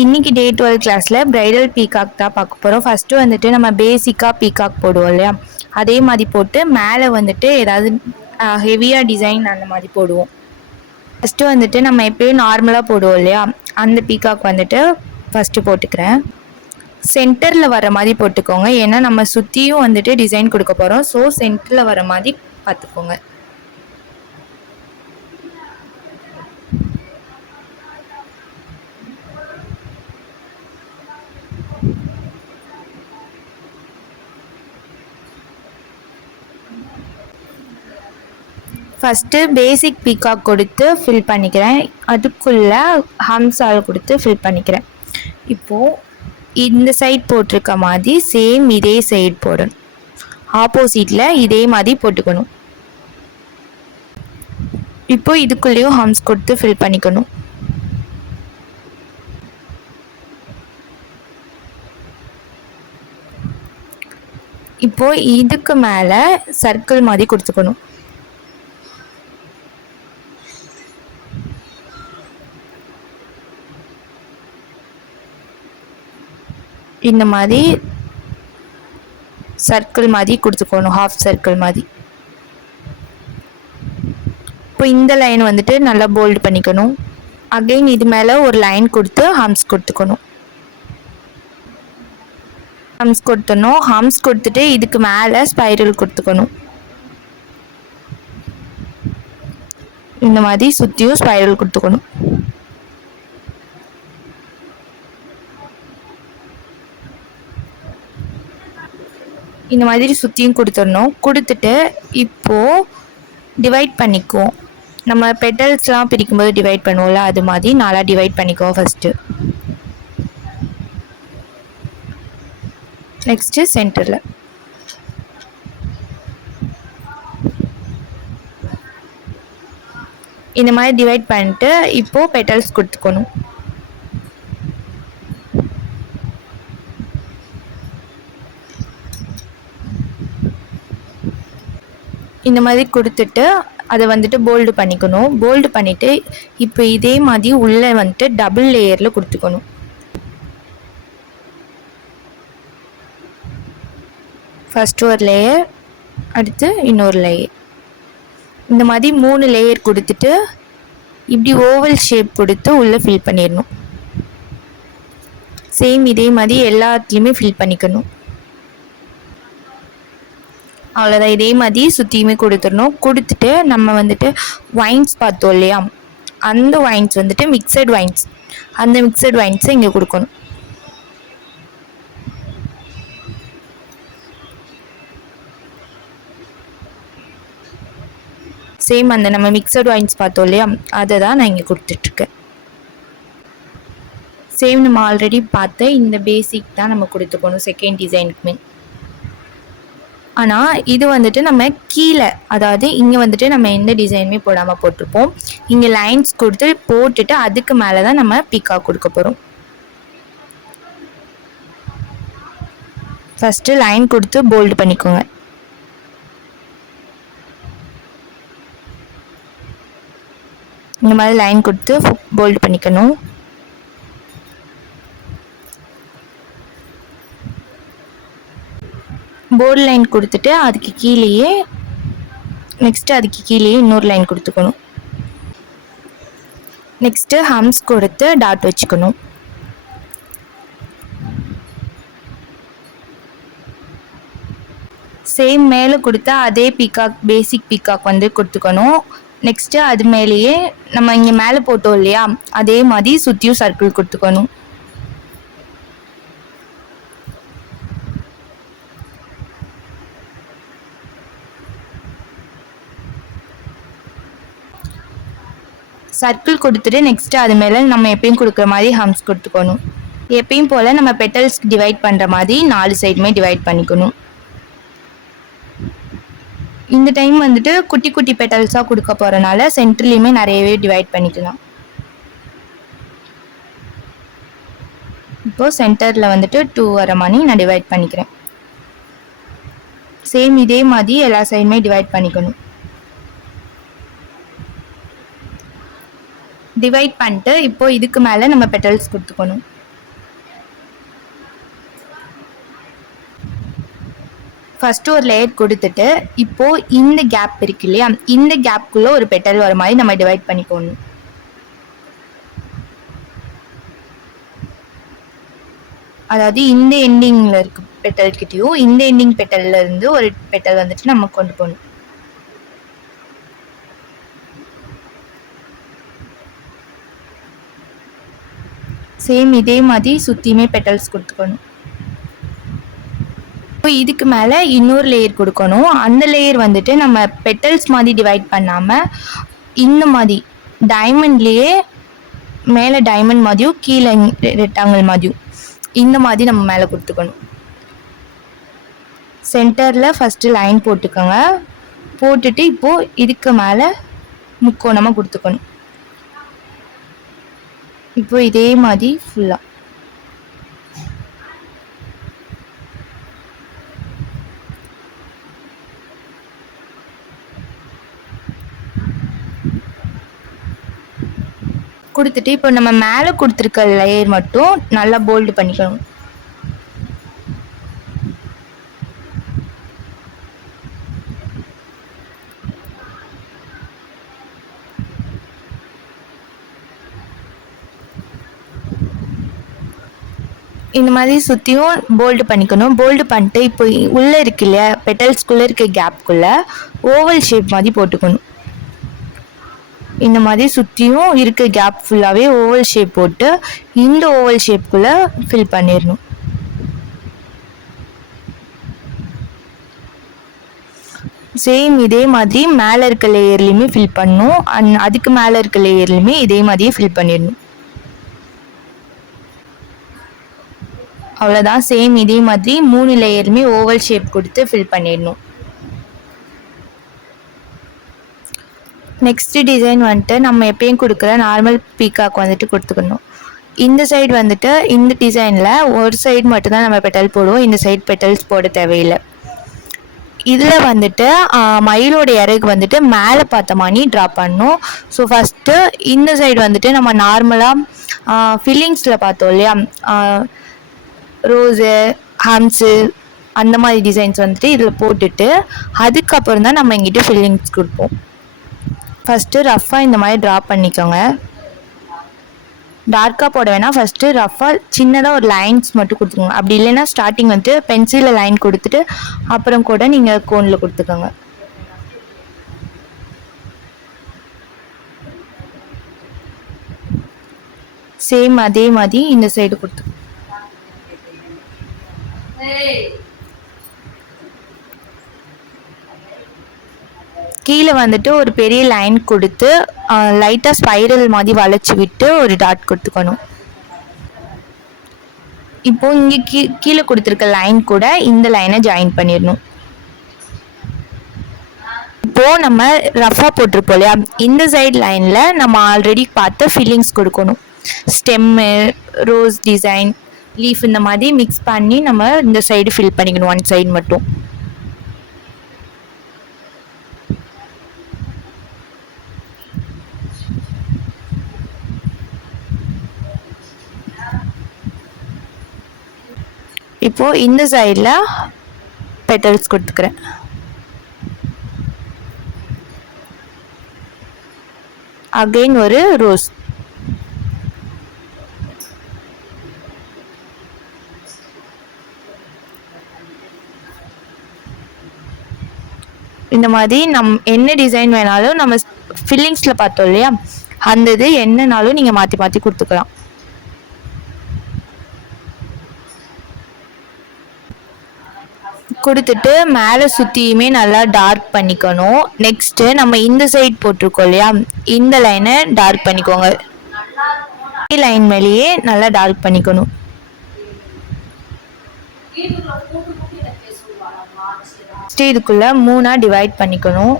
இன்னைக்கு டே 12 கிளாஸ்ல bridal peacock தான் பார்க்க போகிறோம். ஃபஸ்ட்டு வந்துட்டு நம்ம பேசிக்காக பீகாக் போடுவோம் இல்லையா, அதே மாதிரி போட்டு மேலே வந்துட்டு ஏதாவது ஹெவியாக டிசைன் அந்த மாதிரி போடுவோம். ஃபஸ்ட்டு வந்துட்டு நம்ம எப்பயும் நார்மலாக போடுவோம் இல்லையா, அந்த பீகாக் வந்துட்டு ஃபஸ்ட்டு போட்டுக்கிறேன். சென்டரில் வர மாதிரி போட்டுக்கோங்க, ஏன்னா நம்ம சுற்றியும் வந்துட்டு டிசைன் கொடுக்க போகிறோம். ஸோ சென்டரில் வர மாதிரி பார்த்துக்கோங்க. ஃபஸ்ட்டு பேசிக் பீகாக் கொடுத்து ஃபில் பண்ணிக்கிறேன். அதுக்குள்ளே ஹம்சால் கொடுத்து ஃபில் பண்ணிக்கிறேன். இப்போது இந்த சைட் போட்டிருக்க மாதிரி சேம் இதே சைடு போடணும். ஆப்போசிட்டில் இதே மாதிரி போட்டுக்கணும். இப்போ இதுக்குள்ளேயும் ஹம்ஸ் கொடுத்து ஃபில் பண்ணிக்கணும். இப்போது இதுக்கு மேலே சர்க்கிள் மாதிரி கொடுத்துக்கணும். இந்த மாதிரி சர்க்கிள் மாதிரி கொடுத்துக்கணும், ஹாஃப் சர்க்கிள் மாதிரி. இப்போ இந்த லைன் வந்துட்டு நல்லா போல்டு பண்ணிக்கணும். அகைன் இது மேலே ஒரு லைன் கொடுத்து ஹம்ஸ் கொடுத்துக்கணும். ஹம்ஸ் கொடுத்துடணும். ஹம்ஸ் கொடுத்துட்டு இதுக்கு மேலே ஸ்பைரல் கொடுத்துக்கணும். இந்த மாதிரி சுற்றியும் ஸ்பைரல் கொடுத்துக்கணும். இந்த மாதிரி சுற்றியும் கொடுத்துடணும். கொடுத்துட்டு இப்போது டிவைட் பண்ணிக்குவோம். நம்ம பெட்டல்ஸ்லாம் பிரிக்கும்போது டிவைட் பண்ணுவோம்ல, அது மாதிரி நாளாக டிவைட் பண்ணிக்குவோம் ஃபஸ்ட்டு. நெக்ஸ்ட்டு சென்டரில் இந்த மாதிரி டிவைட் பண்ணிட்டு இப்போது பெட்டல்ஸ் கொடுத்துக்கணும். இந்த மாதிரி கொடுத்துட்டு அதை வந்துட்டு போல்டு பண்ணிக்கணும். போல்டு பண்ணிவிட்டு இப்போ இதே மாதிரி உள்ளே வந்துட்டு டபுள் லேயரில் கொடுத்துக்கணும். ஃபஸ்ட்டு ஒரு லேயர், அடுத்து இன்னொரு லேயர். இந்த மாதிரி 3 லேயர் கொடுத்துட்டு இப்படி ஓவல் ஷேப் கொடுத்து உள்ளே ஃபில் பண்ணிடணும். சேம் இதே மாதிரி எல்லாத்துலேயுமே ஃபில் பண்ணிக்கணும். அவ்வளோதான். இதே மாதிரி சுற்றியுமே கொடுத்துடணும். கொடுத்துட்டு நம்ம வந்துட்டு வைன்ஸ் பார்த்தோம் இல்லையா, அந்த வைன்ஸ் வந்துட்டு மிக்சட் வைன்ஸ், அந்த மிக்சட் வைன்ஸை இங்கே கொடுக்கணும். சேம் அந்த நம்ம மிக்சட் வைன்ஸ் பார்த்தோம் இல்லையா, அதை தான் நான் இங்கே கொடுத்துட்ருக்கேன். சேம் நம்ம ஆல்ரெடி பார்த்த இந்த பேசிக் தான் நம்ம கொடுத்துக்கணும் செகண்ட் டிசைனுக்குமே. ஆனால் இது வந்துட்டு நம்ம கீழே, அதாவது இங்கே வந்துட்டு நம்ம எந்த டிசைனுமே போடாமல் போட்டிருப்போம். இங்கே லைன்ஸ் கொடுத்து போட்டுட்டு அதுக்கு மேலே தான் நம்ம பீகாக் கொடுக்க போகிறோம். ஃபஸ்ட்டு லைன் கொடுத்து போல்டு பண்ணிக்கோங்க. இந்த மாதிரி லைன் கொடுத்து போல்டு பண்ணிக்கணும். போர்டு லைன் கொடுத்துட்டு அதுக்கு கீழேயே நெக்ஸ்ட்டு அதுக்கு கீழேயே இன்னொரு லைன் கொடுத்துக்கணும். நெக்ஸ்ட்டு ஹம்ஸ் கொடுத்து டாட் வச்சுக்கணும். சேம் மேலே கொடுத்தா அதே பீகாக் பேசிக் பீகாக் வந்து கொடுத்துக்கணும். நெக்ஸ்ட்டு அது மேலேயே நம்ம இங்கே மேலே போட்டோம் இல்லையா, அதே மாதிரி சுற்றியும் சர்க்கிள் கொடுத்துக்கணும். சர்க்கிள் கொடுத்துட்டு நெக்ஸ்ட்டு அது மேலே நம்ம எப்பயும் கொடுக்குற மாதிரி ஹம்ஸ் கொடுத்துக்கணும். எப்பயும் போல் நம்ம பெட்டல்ஸ் டிவைட் பண்ணுற மாதிரி 4 சைடுமே டிவைட் பண்ணிக்கணும். இந்த டைம் வந்துட்டு குட்டி குட்டி பெட்டல்ஸாக கொடுக்க போகிறனால சென்டர்லேயுமே நிறையவே டிவைட் பண்ணிக்கலாம். இப்போது சென்டரில் வந்துட்டு 2 வர மாதிரி நான் டிவைட் பண்ணிக்கிறேன். சேம் இதே மாதிரி எல்லா சைடுமே டிவைட் பண்ணிக்கணும். டிவைட் பண்ணிட்டு இப்போ இதுக்கு மேலே நம்ம பெட்டல்ஸ் கொடுத்துக்கணும். ஃபஸ்ட்டு ஒரு லேயர் கொடுத்துட்டு இப்போது இந்த கேப் இருக்கு இல்லையா, இந்த கேப்குள்ளே ஒரு பெட்டல் வர மாதிரி நம்ம டிவைட் பண்ணிக்கணும். அதாவது இந்த எண்டிங்கில் இருக்க பெட்டல் கிட்டேயும் இந்த எண்டிங் பெட்டல்ல இருந்து ஒரு பெட்டல் வந்துட்டு நம்ம கொண்டு போகணும். சேம் இதே மாதிரி சுற்றியுமே பெட்டல்ஸ் கொடுத்துக்கணும். இப்போ இதுக்கு மேலே இன்னொரு லேயர் கொடுக்கணும். அந்த லேயர் வந்துட்டு நம்ம பெட்டல்ஸ் மாதிரி டிவைட் பண்ணாமல் இந்த மாதிரி டைமண்ட்லேயே மேலே டைமண்ட் மாதிரியும் கீழே ரெக்டாங்கிள் மாதிரியும் இந்த மாதிரி நம்ம மேலே கொடுத்துக்கணும். சென்டரில் ஃபஸ்ட்டு லைன் போட்டுக்கோங்க. போட்டுட்டு இப்போது இதுக்கு மேலே முக்கோணமாக கொடுத்துக்கணும். இப்போ இதே மாதிரி ஃபுல்லாக கொடுத்துட்டு இப்போ நம்ம மேலே கொடுத்துருக்க லேயர் மட்டும் நல்லா போல்டு பண்ணிக்கணும். இந்த மாதிரி சுற்றியும் போல்டு பண்ணிக்கணும். போல்டு பண்ணிட்டு இப்போ உள்ளே இருக்கு இல்லையா, பெட்டல்ஸ்குள்ளே இருக்க கேப்குள்ளே ஓவல் ஷேப் மாதிரி போட்டுக்கணும். இந்த மாதிரி சுற்றியும் இருக்க கேப் ஃபுல்லாகவே ஓவல் ஷேப் போட்டு இந்த ஓவல் ஷேப்புக்குள்ளே ஃபில் பண்ணிடணும். சேம் இதே மாதிரி மேலே இருக்க லேயர்லேயுமே ஃபில் பண்ணணும். அதுக்கு மேலே இருக்க லேயர்லையுமே இதே மாதிரியே ஃபில் பண்ணிடணும். அவ்வளோதான். சேம் இதே மாதிரி 3 லேயருமே ஓவல் ஷேப் கொடுத்து ஃபில் பண்ணிடணும். நெக்ஸ்ட் டிசைன் வந்துட்டு நம்ம எப்பயும் கொடுக்குற நார்மல் பீகாக் வந்துட்டு கொடுத்துக்கணும். இந்த சைடு வந்துட்டு இந்த டிசைனில் ஒரு சைடு மட்டும்தான் நம்ம பெட்டல் போடுவோம். இந்த சைடு பெட்டல்ஸ் போட தேவையில்லை. இதில் வந்துட்டு மயிலோட இறகு வந்துட்டு மேலே பார்த்த மாதிரி ட்ரா பண்ணணும். ஸோ ஃபஸ்ட்டு இந்த சைடு வந்துட்டு நம்ம நார்மலாக ஃபில்லிங்ஸில் பார்த்தோம் இல்லையா, ரோஸு ஹம்ஸு அந்த மாதிரி டிசைன்ஸ் வந்துட்டு இதில் போட்டுட்டு அதுக்கப்புறம் தான் நம்ம இங்கிட்ட ஃபில்லிங்ஸ் கொடுப்போம். ஃபஸ்ட்டு ரஃப்பாக இந்த மாதிரி ட்ரா பண்ணிக்கோங்க. டார்க்காக போட வேணால் ஃபஸ்ட்டு ரஃப்பாக சின்னதாக ஒரு லைன்ஸ் மட்டும் கொடுத்துக்கோங்க. அப்படி இல்லைன்னா ஸ்டார்டிங் வந்துட்டு பென்சிலில் லைன் கொடுத்துட்டு அப்புறம் கூட நீங்கள் கோனில் கொடுத்துக்கோங்க. சேம் அதே மாதிரி இந்த சைடு கொடுத்துக்கோங்க. கீழே வந்துட்டு ஒரு பெரிய லைன் கொடுத்து லைட்டாக ஸ்பைரல் மாதிரி வளைச்சி விட்டு ஒரு டாட் கொடுத்துக்கணும். இப்போது இங்கே கீழே கொடுத்துருக்க லைன் கூட இந்த லைனை ஜாயின் பண்ணிடணும். இப்போது நம்ம ரஃபாக போட்டிருப்போம் இல்லையா, இந்த சைடு லைனில் நம்ம ஆல்ரெடி பார்த்த ஃபில்லிங்ஸ் கொடுக்கணும். ஸ்டெம்மு, ரோஸ் டிசைன், லீஃப் இந்த மாதிரி மிக்ஸ் பண்ணி நம்ம இந்த சைடு ஃபில் பண்ணிக்கணும். ஒன் சைடு மட்டும். இப்போது இந்த சைடில் பெட்டல்ஸ் கொடுத்துக்கிறேன். அகைன் ஒரு ரோஸ். இந்த மாதிரி என்ன டிசைன் வேணாலும் நம்ம ஃபில்லிங்ஸில் பார்த்தோம் இல்லையா, அந்த இது என்னன்னாலும் நீங்கள் மாற்றி மாற்றி கொடுத்துக்கலாம். கொடுத்துட்டு மேலே சுற்றியுமே நல்லா டார்க் பண்ணிக்கணும். நெக்ஸ்ட்டு நம்ம இந்த சைட் போட்டிருக்கோம் இல்லையா, இந்த லைனை டார்க் பண்ணிக்கோங்க. லைன் மேலேயே நல்லா டார்க் பண்ணிக்கணும். இதுக்குள்ள 3 டிவைட் பண்ணிக்கணும்.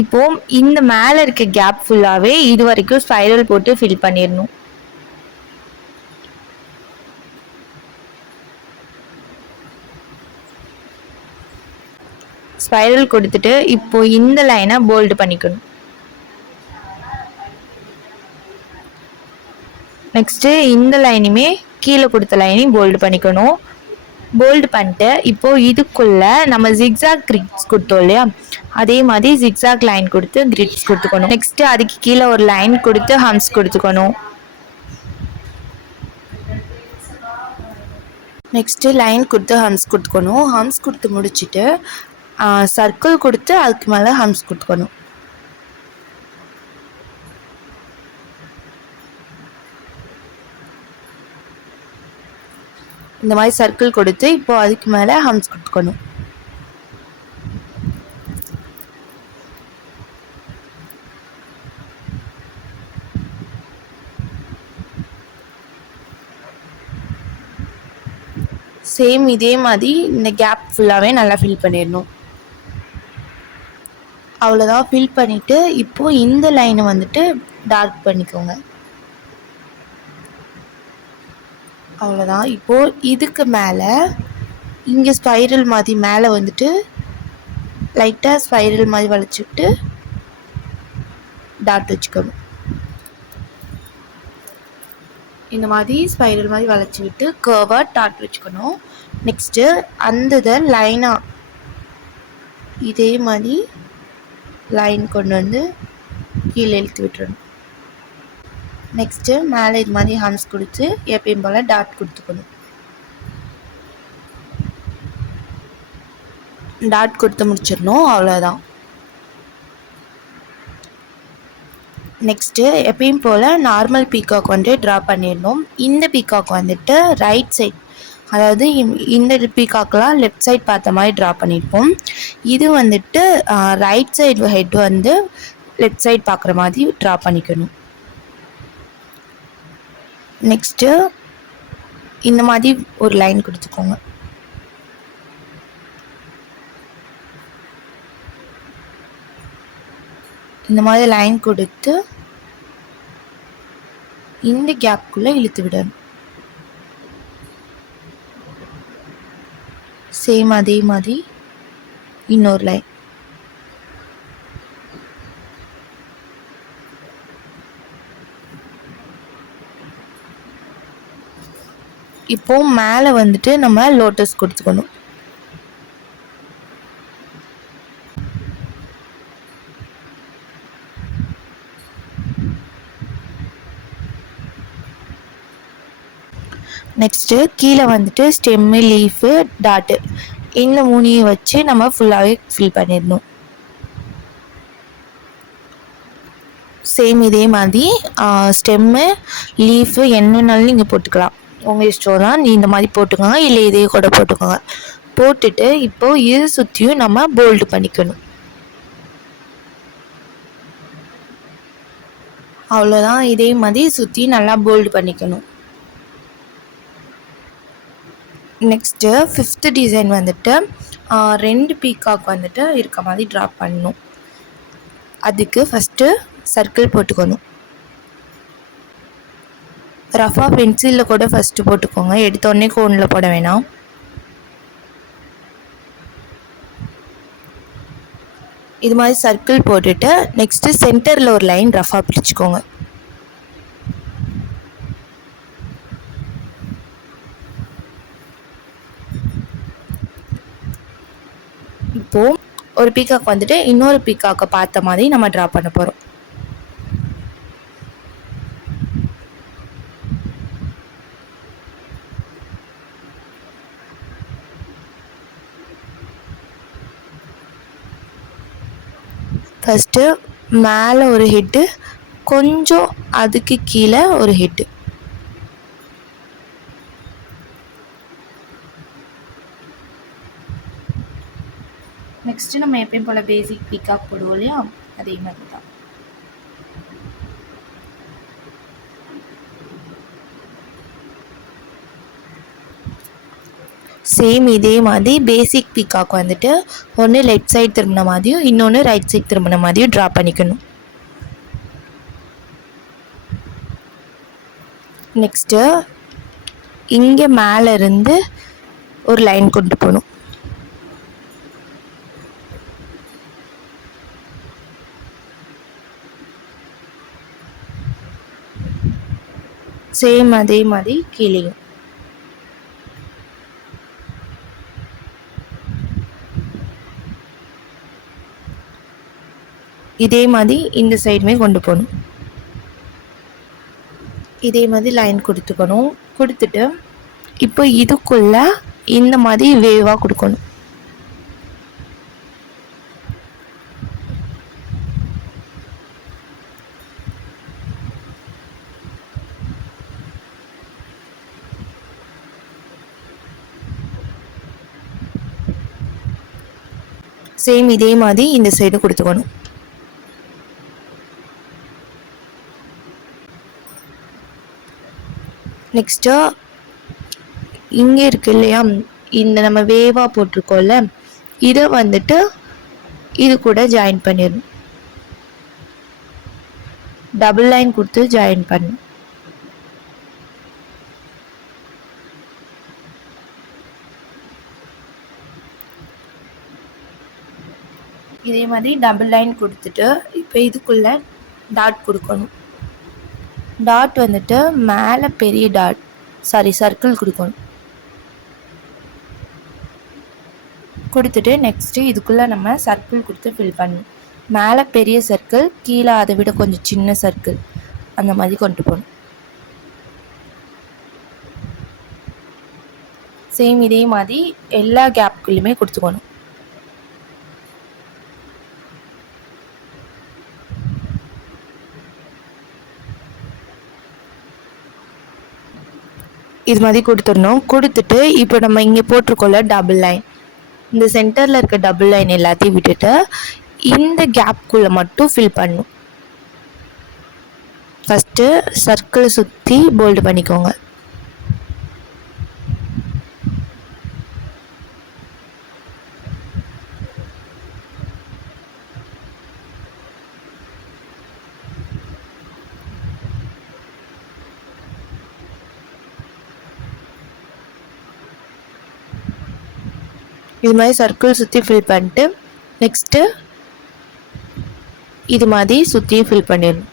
இப்போ இந்த மேலே இருக்க கேப் ஃபுல்லாகவே இது வரைக்கும் ஸ்பைரல் போட்டு ஃபில் பண்ணிடணும். ஸ்பைரல் கொடுத்துட்டு இப்போ இந்த லைனை போல்டு பண்ணிக்கணும். நெக்ஸ்ட்டு இந்த லைனுமே கீழே கொடுத்த லைனையும் போல்டு பண்ணிக்கணும். போல்டு பண்ணிட்டு இப்போது இதுக்குள்ளே நம்ம ஜிக்ஸாக் கிரிட்ஸ் கொடுத்தோம் இல்லையா, அதே மாதிரி ஜிக்ஸாக் லைன் கொடுத்து கிரிட்ஸ் கொடுத்துக்கணும். நெக்ஸ்ட்டு அதுக்கு கீழே ஒரு லைன் கொடுத்து ஹம்ஸ் கொடுத்துக்கணும். நெக்ஸ்ட்டு லைன் கொடுத்து ஹம்ஸ் கொடுத்துக்கணும். ஹம்ஸ் கொடுத்து முடிச்சுட்டு சர்க்கிள் கொடுத்து அதுக்கு மேலே ஹம்ஸ் கொடுத்துக்கணும். இந்த மாதிரி சர்க்கிள் கொடுத்து இப்போ அதுக்கு மேலே ஹம்ஸ் கொடுத்துக்கணும். சேம் இதே மாதிரி இந்த கேப் ஃபுல்லாகவே நல்லா ஃபில் பண்ணிடணும். அவ்வளோதான். ஃபில் பண்ணிவிட்டு இப்போது இந்த லைனை வந்துட்டு டார்க் பண்ணிக்கோங்க. அவ்வளோதான். இப்போது இதுக்கு மேலே இங்கே ஸ்பைரல் மாதிரி மேலே வந்துட்டு லைட்டாக ஸ்பைரல் மாதிரி வளைச்சிட்டு டாட் வச்சுக்கணும். இந்த மாதிரி ஸ்பைரல் மாதிரி வளைச்சி விட்டு கர்வாக டாட் வச்சுக்கணும். நெக்ஸ்ட்டு அந்த இதை லைனாக இதே மாதிரி லைன் கொண்டு வந்து கீழே இழுத்து விட்டுறணும். நெக்ஸ்ட்டு மேலே இது மாதிரி ஹம்ஸ் கொடுத்து எப்பயும் போல் டாட் கொடுத்துக்கணும். டாட் கொடுத்து முடிச்சிடணும். அவ்வளோதான். நெக்ஸ்ட்டு எப்பயும் போல் நார்மல் பீகாக் வந்துட்டு ட்ரா பண்ணிடணும். இந்த பீகாக் வந்துட்டு ரைட் சைட், அதாவது இந்த பீகாக்லாம் லெஃப்ட் சைட் பார்த்த மாதிரி ட்ரா பண்ணியிருப்போம். இது வந்துட்டு ரைட் சைடு ஹெட் வந்து லெஃப்ட் சைட் பார்க்குற மாதிரி ட்ரா பண்ணிக்கணும். நெக்ஸ்ட்டு இந்த மாதிரி ஒரு லைன் கொடுத்துக்கோங்க. இந்த மாதிரி லைன் கொடுத்து இந்த கேப்குள்ளே இழுத்து விடணும். சேம் அதே மாதிரி இன்னொரு லைன். இப்போ மேலே வந்துட்டு நம்ம லோட்டஸ் கொடுத்துக்கணும். நெக்ஸ்ட்டு கீழே வந்துட்டு ஸ்டெம்மு, லீஃபு, டாட்டு இந்த மூணையும் வச்சு நம்ம ஃபுல்லாகவே ஃபில் பண்ணிடணும். சேம் இதே மாதிரி ஸ்டெம்மு, லீஃபு என்னென்னாலும் நீங்கள் போட்டுக்கலாம். உங்கள் இஷ்டம் தான். நீ இந்த மாதிரி போட்டுக்கோங்க, இல்லை இதே கூட போட்டுக்கோங்க. போட்டுட்டு இப்போது இது சுற்றியும் நம்ம போல்டு பண்ணிக்கணும். அவ்வளோதான். இதே மாதிரி சுற்றி நல்லா போல்டு பண்ணிக்கணும். நெக்ஸ்ட்டு 5th டிசைன் வந்துட்டு 2 பீகாக் வந்துட்டு இருக்க மாதிரி ட்ரா பண்ணணும். அதுக்கு ஃபஸ்ட்டு சர்க்கிள் போட்டுக்கணும். ரஃபாக பென்சிலில் கூட ஃபஸ்ட்டு போட்டுக்கோங்க, எடுத்தோடனே கோனில் போட வேணாம். இது மாதிரி சர்க்கிள் போட்டுட்டு நெக்ஸ்ட்டு சென்டரில் ஒரு லைன் ரஃபாக பிடிச்சிக்கோங்க. இப்போது ஒரு பீகாக் வந்துட்டு இன்னொரு பீகாக்கை பார்த்த மாதிரி நம்ம ட்ரா பண்ண போகிறோம். ஃபஸ்ட்டு மேலே ஒரு ஹெட்டு, கொஞ்சம் அதுக்கு கீழே ஒரு ஹெட்டு. நெக்ஸ்ட்டு நம்ம எப்பயும் போல் பேசிக் பீகாக் போடுவோம் இல்லையா, அதே மாதிரி தான். சேம் இதே மாதிரி பேசிக் பீகாக் வந்துட்டு ஒன்று லெஃப்ட் சைட் திரும்பின மாதிரியும் இன்னொன்று ரைட் சைட் திரும்பின மாதிரியும் ட்ரா பண்ணிக்கணும். நெக்ஸ்ட்டு இங்கே மேலே இருந்து ஒரு லைன் கொண்டு போகணும். சேம் அதே மாதிரி கீழேயும். இதே மாதிரி இந்த சைடுமே கொண்டு போகணும். இதே மாதிரி லைன் கொடுத்துக்கணும். கொடுத்துட்டு இப்போ இதுக்குள்ள இந்த மாதிரி வேவாக கொடுக்கணும். சேம் இதே மாதிரி இந்த சைடு கொடுத்துக்கணும். நெக்ஸ்ட்டு இங்கே இருக்கு இல்லையா, இந்த நம்ம வேவாக போட்டிருக்கோம்ல, இதை வந்துட்டு இது கூட ஜாயின் பண்ணிடணும். டபுள் லைன் கொடுத்து ஜாயின் பண்ணணும். இதே மாதிரி டபுள் லைன் கொடுத்துட்டு இப்போ இதுக்குள்ளே டாட் கொடுக்கணும். டாட் வந்துட்டு மேலே பெரிய டாட் சர்க்கிள் கொடுக்கணும். கொடுத்துட்டு நெக்ஸ்ட்டு இதுக்குள்ளே நம்ம சர்க்கிள் கொடுத்து ஃபில் பண்ணணும். மேலே பெரிய சர்க்கிள், கீழே அதை விட கொஞ்சம் சின்ன சர்க்கிள், அந்த மாதிரி கொண்டு போகணும். சேம் இதே மாதிரி எல்லா கேப்புக்குள்ளேயுமே கொடுத்துக்கணும். இது மாதிரி கொடுத்துடணும். கொடுத்துட்டு இப்போ நம்ம இங்கே போட்டிருக்கோம்ல டபுள் லைன், இந்த சென்டரில் இருக்க டபுள் லைன் எல்லாத்தையும் விட்டுட்டு இந்த கேப்புக்குள்ளே மட்டும் ஃபில் பண்ணணும். ஃபஸ்ட்டு சர்க்கிளை சுற்றி போல்டு பண்ணிக்கோங்க. இது மாதிரி சர்க்கிள் சுற்றி ஃபில் பண்ணிட்டு நெக்ஸ்ட்டு இது மாதிரி சுற்றியும் ஃபில் பண்ணிடணும்.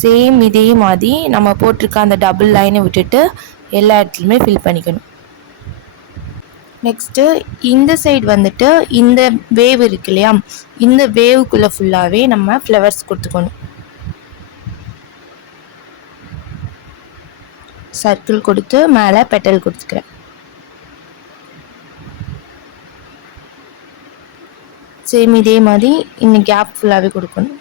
சேம் இதே மாதிரி நம்ம போட்டிருக்க அந்த டபுள் லைனை விட்டுட்டு எல்லா இடத்துலையுமே ஃபில் பண்ணிக்கணும். நெக்ஸ்ட்டு இந்த சைடு வந்துட்டு இந்த வேவ் இருக்கு இல்லையா, இந்த வேவுக்குள்ளே ஃபுல்லாகவே நம்ம ஃப்ளவர்ஸ் கொடுத்துக்கணும். சர்க்கிள் கொடுத்து மேலே பெட்டல் கொடுத்துக்கிறேன். சேம் இதே மாதிரி இந்த கேப் ஃபுல்லாகவே கொடுக்கணும்.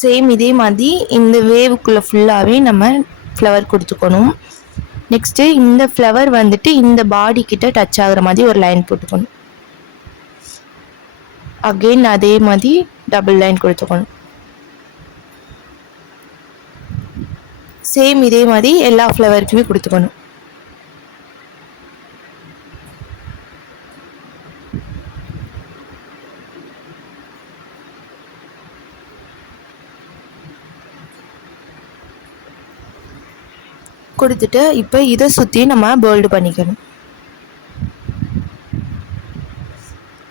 சேம் இதே மாதிரி இந்த வேவுக்குள்ளே ஃபுல்லாகவே நம்ம ஃப்ளவர் கொடுத்துக்கணும். நெக்ஸ்ட்டு இந்த ஃப்ளவர் வந்துட்டு இந்த பாடி கிட்ட டச் ஆகுற மாதிரி ஒரு லைன் போட்டுக்கணும். அகெயின் அதே மாதிரி டபுள் லைன் கொடுத்துக்கணும். சேம் இதே மாதிரி எல்லா ஃப்ளவருக்குமே கொடுத்துக்கணும். கொடுத்துட்டு இப்போ இதை சுற்றி நம்ம போல்டு பண்ணிக்கணும்.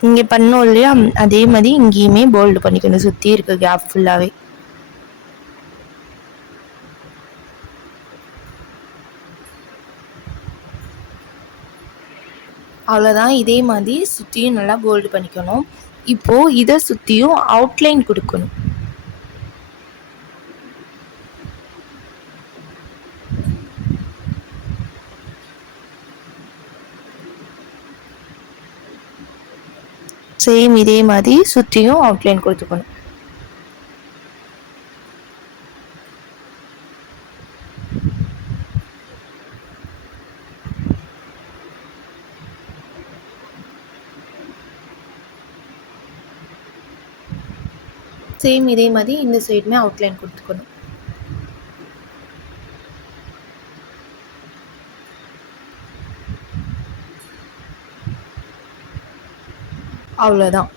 இங்கே பண்ணோம் இல்லையா, அதே மாதிரி இங்கேயுமே போல்டு பண்ணிக்கணும் சுற்றி இருக்க கேப் ஃபுல்லாகவே. அவ்வளோதான். இதே மாதிரி சுற்றியும் நல்லா போல்டு பண்ணிக்கணும். இப்போது இதை சுற்றியும் அவுட்லைன் கொடுக்கணும். சேம் இதே மாதிரி சுற்றியும் அவுட்லைன் கொடுத்துக்கணும். சேம் இதே மாதிரி இந்த சைடுமே அவுட்லைன் கொடுத்துக்கணும். அவ்வளோதான்.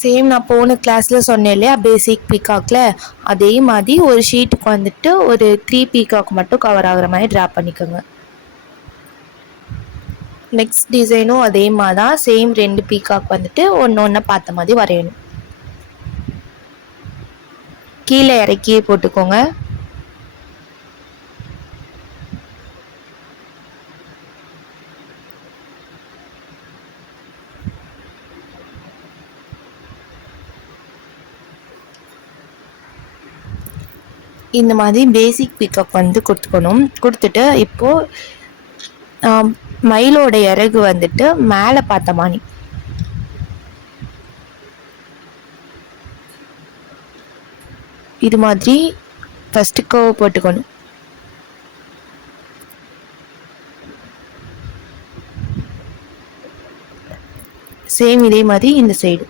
சேம் நான் போன கிளாஸில் சொன்னேன் இல்லையா பேசிக் பீகாக்கில், அதே மாதிரி ஒரு ஷீட்டுக்கு வந்துட்டு ஒரு 3 பீகாக் மட்டும் கவர் ஆகிற மாதிரி ட்ரா பண்ணிக்கோங்க. நெக்ஸ்ட் டிசைனும் அதே மாதிரி தான், சேம் 2 பீகாக் வந்துட்டு ஒன்று ஒன்று பார்த்த மாதிரி வரையணும். கீழே இறக்கி போட்டுக்கோங்க. இந்த மாதிரி பேசிக் பீகாக் வந்து கொடுத்துக்கணும். கொடுத்துட்டு இப்போது மயிலோட இறகு வந்துட்டு மேலே பார்த்த மாதிரி இது மாதிரி ஃபஸ்ட்டு கர்வ் போட்டுக்கணும். சேம் இதே மாதிரி இந்த சைடு.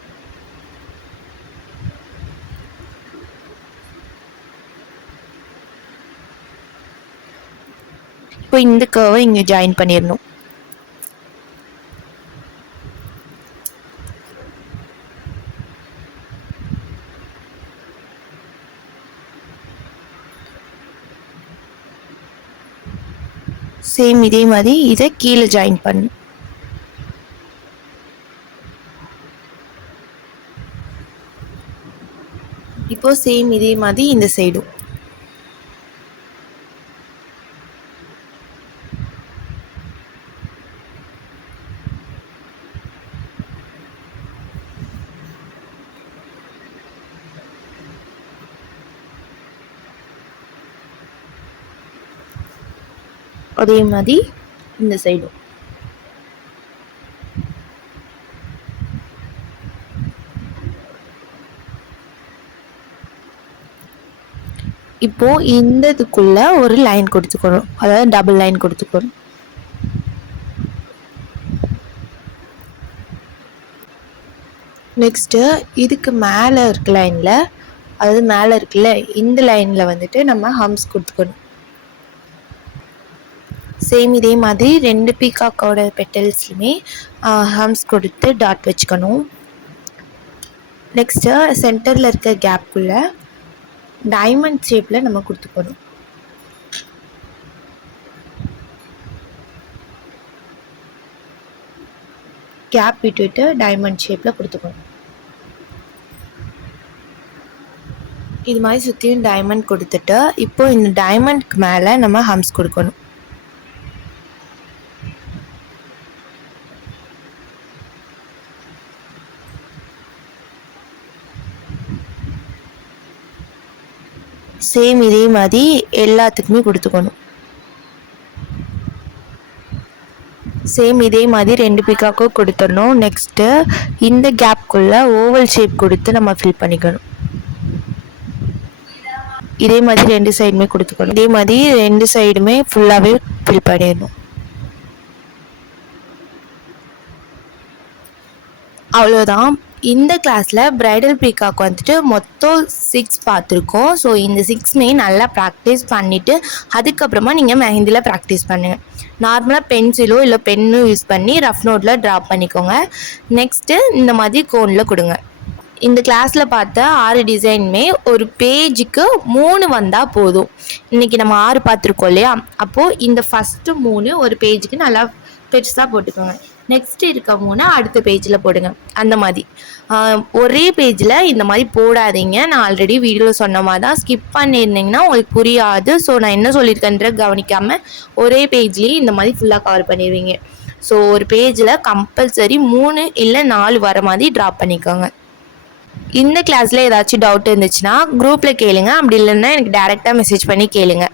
இப்போ இந்த கர்வை இங்கே ஜாயின் பண்ணிடணும். சேம் இதே மாதிரி இதை கீழே ஜாயின் பண்ணணும். இப்போ சேம் இதே மாதிரி இந்த சைடும். அதே மாதிரி இந்த சைடும். இப்போ இந்த இதுக்குள்ள ஒரு லைன் கொடுத்துக்கணும், அதாவது டபுள் லைன் கொடுத்துக்கணும். நெக்ஸ்ட்டு இதுக்கு மேலே இருக்க லைனில், அதாவது மேலே இருக்குல்ல இந்த லைனில் வந்துட்டு நம்ம ஹம்ஸ் கொடுத்துக்கணும். சேம் இதே மாதிரி 2 பீகாக்கோட பெட்டல்ஸ்லையுமே ஹம்ஸ் கொடுத்து டாட் வச்சுக்கணும். நெக்ஸ்ட்டு சென்டரில் இருக்க கேப்புக்குள்ளே டைமண்ட் ஷேப்பில் நம்ம கொடுத்துக்கணும். கேப் விட்டுட்டு டைமண்ட் ஷேப்பில் கொடுத்துக்கணும். இது மாதிரி சுற்றியும் டைமண்ட் கொடுத்துட்டு இப்போ இந்த டைமண்ட்க்கு மேலே நம்ம ஹம்ஸ் கொடுக்கணும். சேம் இதே மாதிரி எல்லாத்துக்குமே கொடுத்துக்கணும். சேம் இதே மாதிரி 2 பீகாக்கும் கொடுத்துடணும். நெக்ஸ்ட்டு இந்த கேப்குள்ளே ஓவல் ஷேப் கொடுத்து நம்ம ஃபில் பண்ணிக்கணும். இதே மாதிரி 2 சைடுமே கொடுத்துக்கணும். இதே மாதிரி 2 சைடுமே ஃபுல்லாகவே ஃபில் பண்ணிடணும். அவ்வளோதான். இந்த கிளாஸில் ப்ரைடல் பீகாக் வந்துட்டு மொத்தம் 6 பார்த்துருக்கோம். ஸோ இந்த 6மே நல்லா ப்ராக்டிஸ் பண்ணிவிட்டு அதுக்கப்புறமா நீங்கள் மெஹந்தியில் ப்ராக்டிஸ் பண்ணுங்கள். நார்மலாக பென்சிலோ இல்லை பென்னோ யூஸ் பண்ணி ரஃப் நோட்டில் ட்ரா பண்ணிக்கோங்க. நெக்ஸ்ட்டு இந்த மாதிரி கோனில் கொடுங்க. இந்த கிளாஸில் பார்த்த 6 டிசைனுமே ஒரு பேஜுக்கு 3 வந்தால் போதும். இன்றைக்கி நம்ம 6 பார்த்துருக்கோம் இல்லையா, அப்போது இந்த ஃபஸ்ட்டு 3 ஒரு பேஜுக்கு நல்லா பெருசாக போட்டுக்கோங்க. நெக்ஸ்ட் இருக்க 3 அடுத்த பேஜில் போடுங்க. அந்த மாதிரி ஒரே பேஜில் இந்த மாதிரி போடாதீங்க. நான் ஆல்ரெடி வீடியோவில் சொன்ன மாதிரி தான், ஸ்கிப் பண்ணியிருந்தீங்கன்னா உங்களுக்கு புரியாது. ஸோ நான் என்ன சொல்லியிருக்கேன்ற கவனிக்காமல் ஒரே பேஜ்லேயே இந்த மாதிரி ஃபுல்லாக கவர் பண்ணிடுவீங்க. ஸோ ஒரு பேஜில் கம்பல்சரி 3 இல்லை 4 வர மாதிரி ட்ரா பண்ணிக்கோங்க. இந்த கிளாஸில் ஏதாச்சும் டவுட் இருந்துச்சுன்னா குரூப்பில் கேளுங்க, அப்படி இல்லைன்னா எனக்கு டேரெக்டாக மெசேஜ் பண்ணி கேளுங்க.